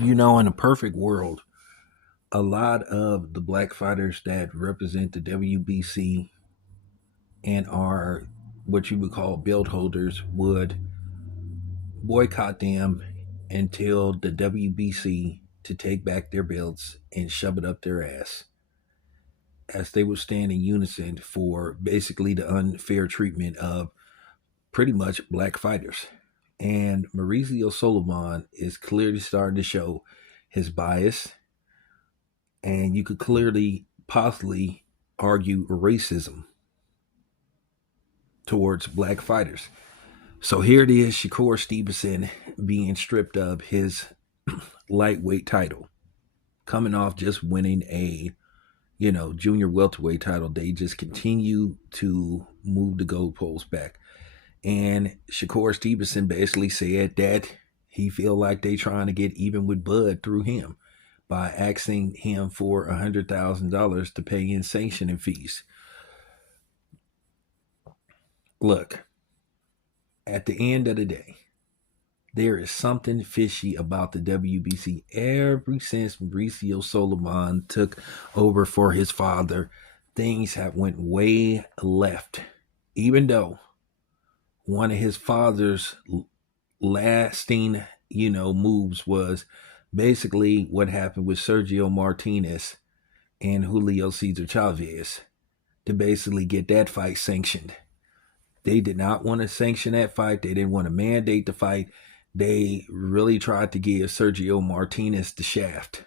In a perfect world, a lot of the black fighters that represent the WBC and are what you would call belt holders would boycott them and tell the WBC to take back their belts and shove it up their ass, as they would stand in unison for basically the unfair treatment of pretty much black fighters. And Mauricio Sullivan is clearly starting to show his bias, and you could clearly possibly argue racism towards black fighters. So here it is, Shakur Stevenson being stripped of his lightweight title, coming off just winning a junior welterweight title. They just continue to move the goalposts back. And Shakur Stevenson basically said that he feel like they trying to get even with Bud through him by asking him for $100,000 to pay in sanctioning fees. Look, at the end of the day, there is something fishy about the WBC. Ever since Mauricio Sullivan took over for his father, things have went way left. Even though one of his father's lasting, moves was basically what happened with Sergio Martinez and Julio Cesar Chavez to basically get that fight sanctioned. They did not want to sanction that fight. They didn't want to mandate the fight. They really tried to give Sergio Martinez the shaft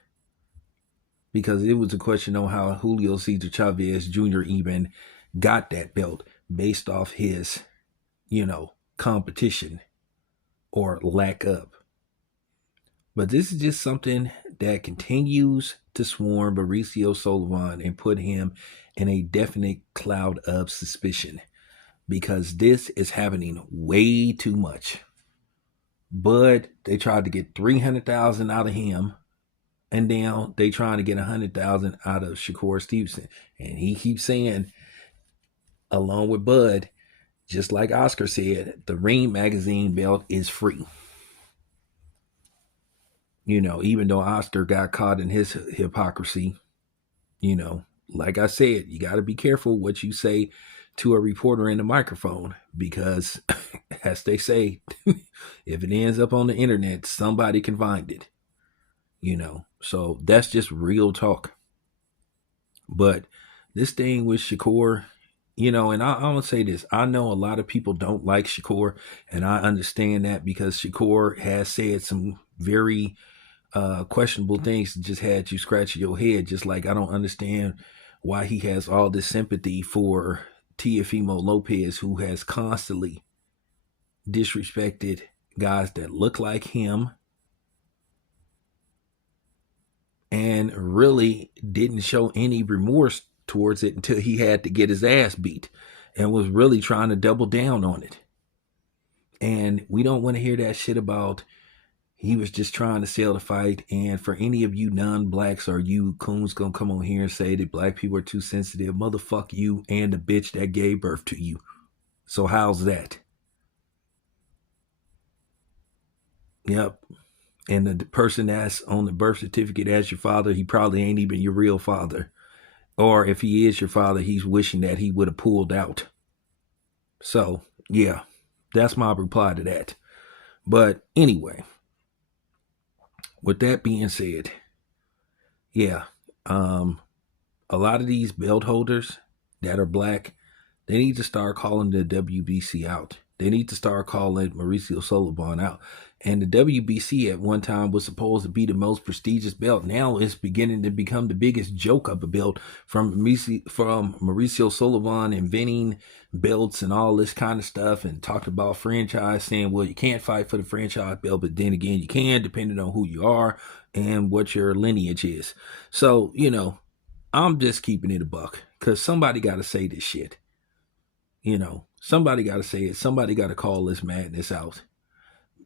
because it was a question on how Julio Cesar Chavez Jr. even got that belt based off his, competition or lack of. But this is just something that continues to swarm Mauricio Sullivan and put him in a definite cloud of suspicion, because this is happening way too much. Bud, they tried to get $300,000 out of him, and now they trying to get $100,000 out of Shakur Stevenson. And he keeps saying, along with Bud, just like Oscar said, the Ring magazine belt is free. Even though Oscar got caught in his hypocrisy, like I said, you got to be careful what you say to a reporter in the microphone, because as they say, if it ends up on the internet, somebody can find it, so that's just real talk. But this thing with Shakur, and I'm going to say this, I know a lot of people don't like Shakur, and I understand that, because Shakur has said some very questionable things that just had you scratching your head, just like I don't understand why he has all this sympathy for Teofimo Lopez, who has constantly disrespected guys that look like him and really didn't show any remorse towards it until he had to get his ass beat and was really trying to double down on it. And we don't want to hear that shit about he was just trying to sell the fight. And for any of you non-blacks or you coons gonna come on here and say that black people are too sensitive, motherfuck you and the bitch that gave birth to you. So how's that? Yep. And the person that's on the birth certificate as your father, he probably ain't even your real father. Or if he is your father, he's wishing that he would have pulled out. So, yeah, that's my reply to that. But anyway, with that being said, yeah, a lot of these belt holders that are black, they need to start calling the WBC out. They need to start calling Mauricio Sullivan out. And the WBC at one time was supposed to be the most prestigious belt. Now it's beginning to become the biggest joke of a belt, from Mauricio Sullivan inventing belts and all this kind of stuff, and talked about franchise, saying, well, you can't fight for the franchise belt, but then again, you can, depending on who you are and what your lineage is. So, I'm just keeping it a buck, because somebody got to say this shit. Somebody got to say it. Somebody got to call this madness out.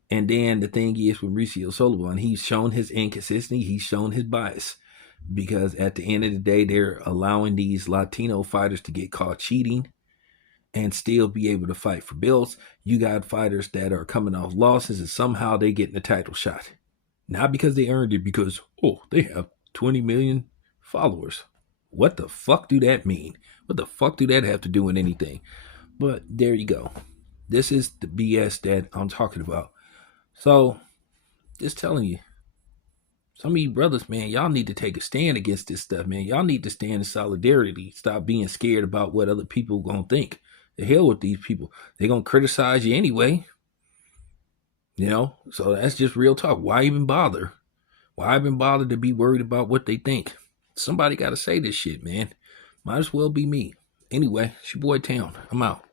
And then the thing is with Mauricio Sullivan, he's shown his inconsistency. He's shown his bias, because at the end of the day, they're allowing these Latino fighters to get caught cheating and still be able to fight for belts. You got fighters that are coming off losses and somehow they getting a title shot. Not because they earned it, because, oh, they have 20 million followers. What the fuck do that mean? What the fuck do that have to do with anything? But there you go. This is the BS that I'm talking about. So, just telling you, some of you brothers, man, y'all need to take a stand against this stuff, man. Y'all need to stand in solidarity. Stop being scared about what other people gonna think. The hell with these people. They're gonna criticize you anyway. So that's just real talk. Why even bother? Why even bother to be worried about what they think? Somebody gotta say this shit, man. Might as well be me. Anyway, it's your boy Town. I'm out.